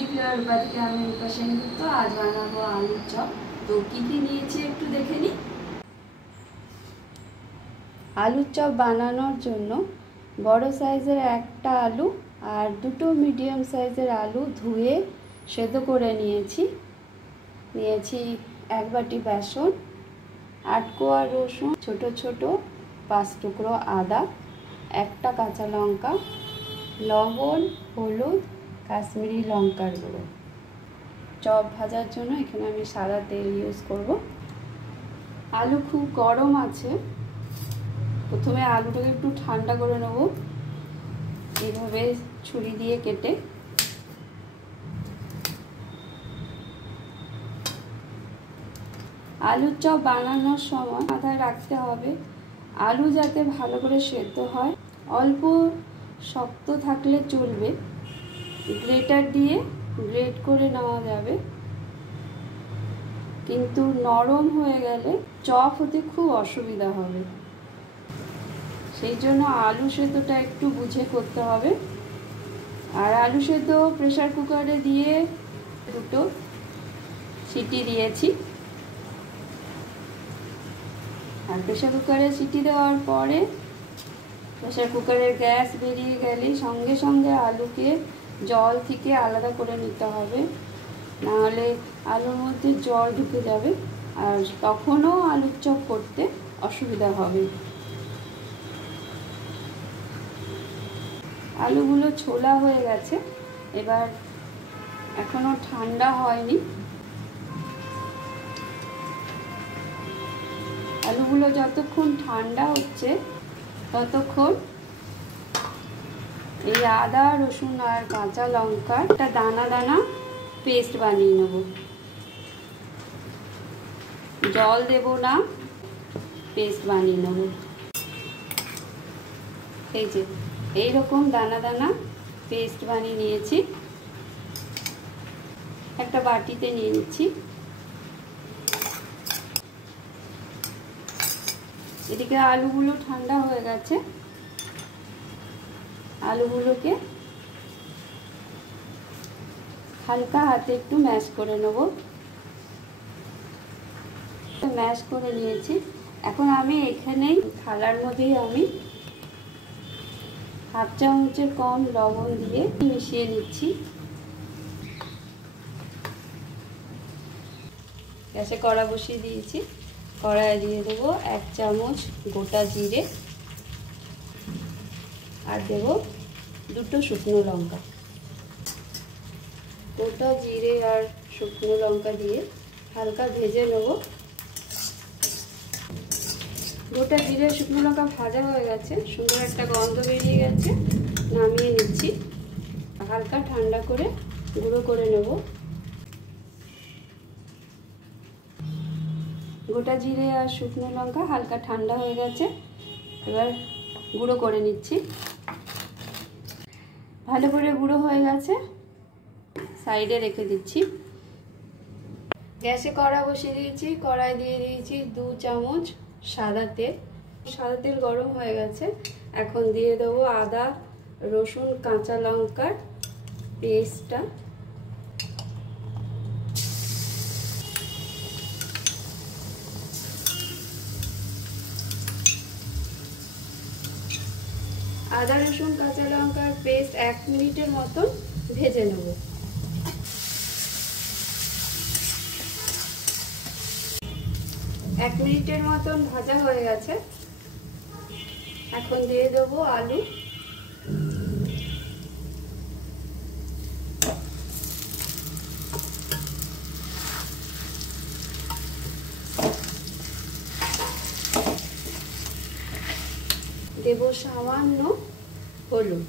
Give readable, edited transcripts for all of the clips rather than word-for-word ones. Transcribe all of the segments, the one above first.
Foodie flavour বাড়িতে আমি রূপা সেনগুপ্ত। আজ বানাবো আলুর চপ। তো কী কী নিয়েছি একটু দেখে নিই। আলুর চপ বানানোর জন্য বড় সাইজের একটা আলু আর দুটো মিডিয়াম সাইজের আলু ধুয়ে সেদ্ধ করে নিয়েছি। এক বাটি বেসন, 8 কোয়া রসুন, ছোট ছোট 5 টুকরো আদা, একটা কাঁচা লঙ্কা, লবণ, হলুদ, কাশ্মীরি লঙ্কার গুঁড়ো। চপ ভাজার জন্য এখানে আমি সাদা তেল ইউজ করব। আলু খুব গরম আছে, প্রথমে আলুটাকে একটু ঠান্ডা করে নেব এইভাবে ছুরি দিয়ে কেটে। আলুর চপ বানানোর সময় মাথায় রাখতে হবে আলু যাতে ভালো করে সেদ্ধ হয়। অল্প শক্ত থাকলে চলবে, গ্রেটার দিয়ে গ্রেট করে নেওয়া যাবে, কিন্তু নরম হয়ে গেলে চপ হতে খুব অসুবিধা হবে। সেই জন্য আলু সেদ্ধটা একটু বুঝে করতে হবে। আর আলু সেদ্ধ প্রেসার কুকারে দিয়ে 2 সিটি দিয়েছি। আর প্রেসার কুকারে সিটি দেওয়ার পরে প্রেসার কুকারের গ্যাস বেরিয়ে গেলে সঙ্গে সঙ্গে আলুকে জল থেকে আলাদা করে নিতে হবে, নাহলে আলুর মধ্যে জল ঢুকে যাবে আর তখনও আলুর চপ করতে অসুবিধা হবে। আলুগুলো ছোলা হয়ে গেছে, এবার এখনো ঠান্ডা হয়নি। আলুগুলো যতক্ষণ ঠান্ডা হচ্ছে ততক্ষণ এই আদা, রসুন আর কাঁচা লঙ্কার একটা দানা দানা পেস্ট বানিয়ে নেব। জল দেব না, পেস্ট বানিয়ে নেব। এই যে এইরকম দানা দানা পেস্ট বানিয়ে নিয়েছি, একটা বাটিতে নিয়ে নিচ্ছি। এদিকে আলুগুলো ঠান্ডা হয়ে গেছে, আলুগুলোকে হালকা হাতে একটু ম্যাশ করে নেব। ম্যাশ করে নিয়েছি। এখন আমি এখানেই থালার মধ্যেই আমি 1/2 চামচের কম লবণ দিয়ে মিশিয়ে নিচ্ছি। গ্যাসে কড়া বসিয়ে দিয়েছি, কড়ায় দিয়ে দেবো 1 চামচ গোটা জিরে আর দেব 2 শুকনো লঙ্কা। গোটা জিরে আর শুকনো লঙ্কা দিয়ে হালকা ভেজে নেব। গোটা জিরে শুকনো লঙ্কা ভাজা হয়ে গেছে, সুন্দর একটা গন্ধ বেরিয়ে গেছে, নামিয়ে নিচ্ছি। হালকা ঠান্ডা করে গুঁড়ো করে নেব। গোটা জিরে আর শুকনো লঙ্কা হালকা ঠান্ডা হয়ে গেছে, এবার গুঁড়ো করে নিচ্ছি। ভালো করে গুঁড়ো হয়ে গেছে, সাইডে রেখে দিচ্ছি। গ্যাসে কড়া বসিয়ে দিয়েছি, কড়াই দিয়ে দিয়েছি 2 চামচ সাদা তেল। সাদা তেল গরম হয়ে গেছে, এখন দিয়ে দেবো আদা, রসুন, কাঁচা লঙ্কার পেস্টটা। আদা, রসুন, কাঁচা লঙ্কার পেস্ট 1 মিনিটের মতন ভেজে নেব। এক মিনিটের মতন ভাজা হয়ে গেছে, এখন দিয়ে দেবো আলু। দেব সামান্য হলুদ,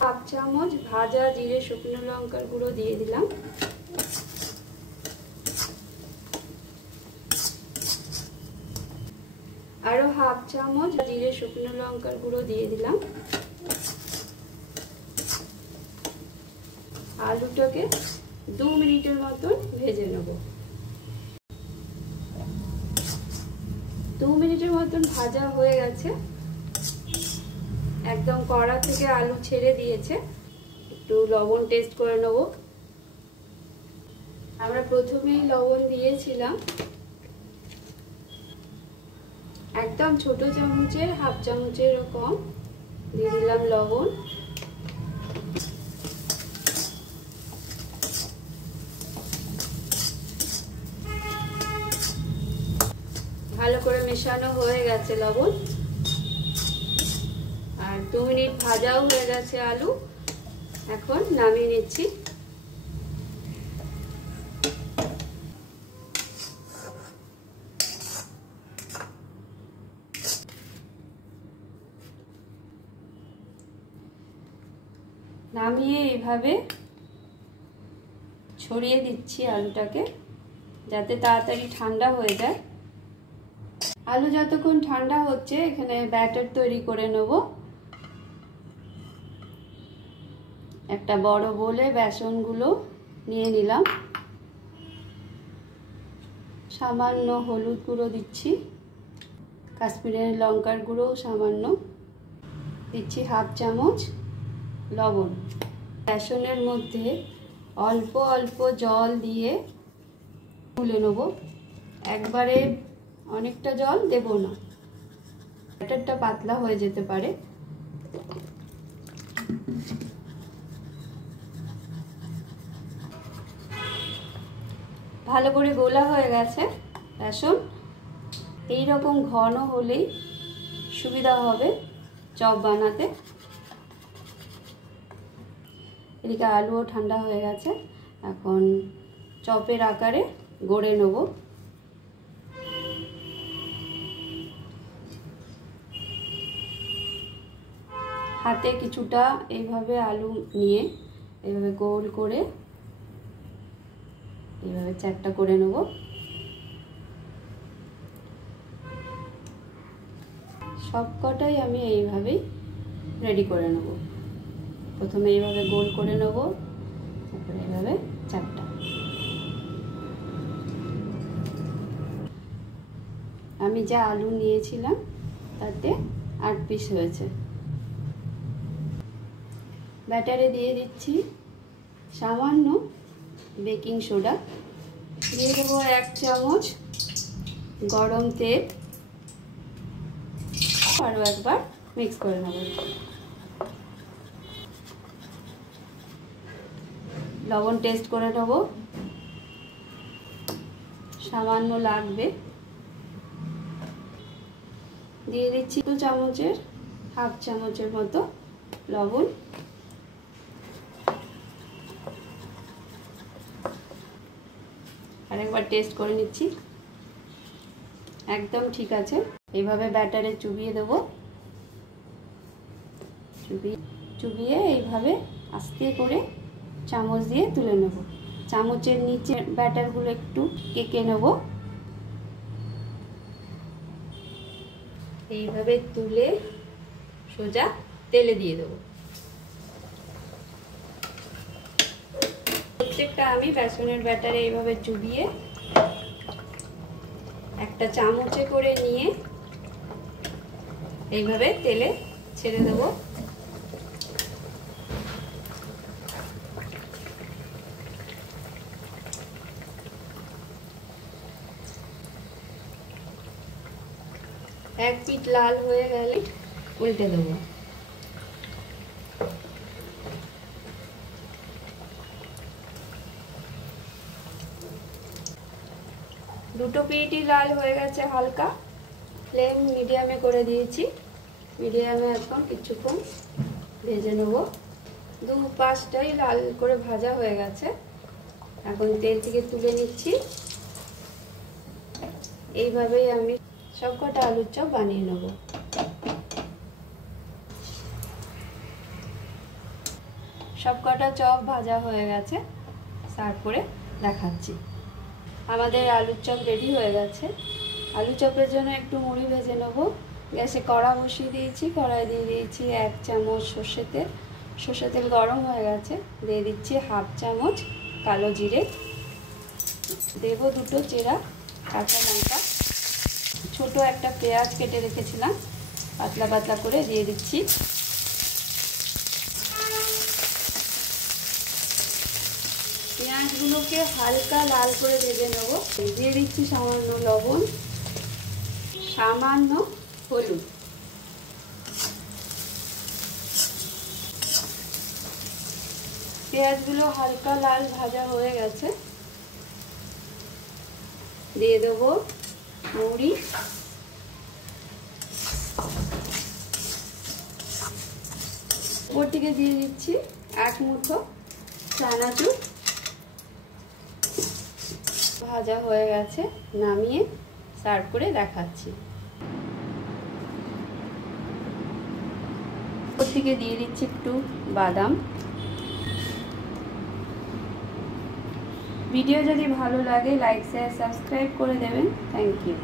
1/2 চামচ ভাজা জিরে শুকনো লঙ্কার গুঁড়ো দিয়ে দিলাম। আরো 1/2 চামচ জিরে শুকনো লঙ্কার গুঁড়ো দিয়ে দিলাম। আলুটাকে 2 মিনিটের মতন ভেজে নেব। 2 মিনিটের মতন ভাজা হয়ে গেছে, একদম কড়া থেকে আলু ছেড়ে দিয়েছে। একটু লবণ টেস্ট করে নেব। আমরা প্রথমেই লবণ দিয়েছিলাম, একদম ছোট চামচের হাফ চামচের কম দিয়ে দিলাম লবণ। ভালো করে মেশানো হয়ে গেছে লবণ, আর 2 মিনিট ভাজাও হয়ে গেছে আলু। এখন নামিয়ে নিচ্ছি। নামিয়ে এইভাবে ছড়িয়ে দিচ্ছি আলুটাকে, যাতে তাড়াতাড়ি ঠান্ডা হয়ে যায়। আলু যতক্ষণ ঠান্ডা হচ্ছে এখানে ব্যাটার তৈরি করে নেব। একটা বড় বোলে বেসনগুলো নিয়ে নিলাম। সামান্য হলুদ গুঁড়ো দিচ্ছি, কাশ্মীরি লঙ্কার গুঁড়ো সামান্য দিচ্ছি, হাফ চামচ লবণ। বেসনের মধ্যে অল্প অল্প জল দিয়ে গুলে নেব, একবারে অনেকটা জল দেব না, ব্যাটারটা পাতলা হয়ে যেতে পারে। ভালো করে গোলা হয়ে গেছে বেসন। এই রকম ঘন হলেই সুবিধা হবে চপ বানাতে। এদিকে আলুও ঠান্ডা হয়ে গেছে, এখন চপের আকারে গড়ে নেব। হাতে কিছুটা এইভাবে আলু নিয়ে এইভাবে গোল করে এইভাবে চারটা করে নেব। সবকটাই আমি এইভাবেই রেডি করে নেব। প্রথমে এইভাবে গোল করে নেব, তারপরে এইভাবে চারটা। আমি যা আলু নিয়েছিলাম তাতে 8 পিস হয়েছে। ব্যাটারে দিয়ে দিচ্ছি সামান্য বেকিং সোডা, দিয়ে দেবো 1 চামচ গরম তেল, আরও একবার মিক্স করে নেব। লবণ টেস্ট করে নেব, সামান্য লাগবে। দিয়ে দিচ্ছি 2 চামচের হাফ চামচের মতো লবণ। আরেকবার টেস্ট করে নিচ্ছি, একদম ঠিক আছে। এইভাবে ব্যাটারে চুবিয়ে দেব, চুবিয়ে এইভাবে আস্তে করে চামচ দিয়ে তুলে নেব। চামচের নিচে ব্যাটারগুলো একটু কেকে নেব। এইভাবে তুলে সোজা তেলে দিয়ে দেব। প্রত্যেকটা আমি বেসনের ব্যাটারে এইভাবে চুবিয়ে একটা চামচে করে নিয়ে এইভাবে তেলে ছেড়ে দেব। এক পিঠ লাল হয়ে গেলে উল্টে দেবো। দুটো পিঠই লাল হয়ে গেছে হালকা। ফ্লেম মিডিয়ামে করে দিয়েছি। মিডিয়ামে এখন কিছুক্ষণ ভেজে নেব। দু পাশটাই লাল করে ভাজা হয়ে গেছে। এখন তেল থেকে তুলে নিচ্ছি। এইভাবেই আমি সবকটা আলুর চপ বানিয়ে নেব। সবকটা চপ ভাজা হয়ে গেছে, সার্ভ করে দেখাচ্ছি। আমাদের আলুর চপ রেডি হয়ে গেছে। আলু চপের জন্য একটু মুড়ি ভেজে নেব। গ্যাসে কড়া বসিয়ে দিয়েছি, কড়াই দিয়ে দিয়েছি 1 চামচ সর্ষে তেল। সর্ষে তেল গরম হয়ে গেছে, দিয়ে দিচ্ছি হাফ চামচ কালো জিরে, দেব 2 চেরা কাঁচা লঙ্কা, ছোট একটা পেঁয়াজ কেটে রেখেছিলাম পাতলা পাতলা করে দিয়ে দিচ্ছি, পেঁয়াজগুলোকে হালকা লাল করে ভেজে নেব। দিয়ে দিচ্ছি সামান্য লবণ, সামান্য হলুদ। পেঁয়াজগুলো হালকা লাল ভাজা হয়ে গেছে। দিয়ে দেবো মুড়ি, উপর থেকে দিয়ে দিচ্ছি 1 মুঠো চানাচুর। ভাজা হয়ে গেছে, নামিয়ে সার্ভ করে দেখাচ্ছি। উপর থেকে দিয়ে দিচ্ছি একটু বাদাম। ভিডিও যদি ভালো লাগে লাইক শেয়ার সাবস্ক্রাইব করে দেবেন। Thank you.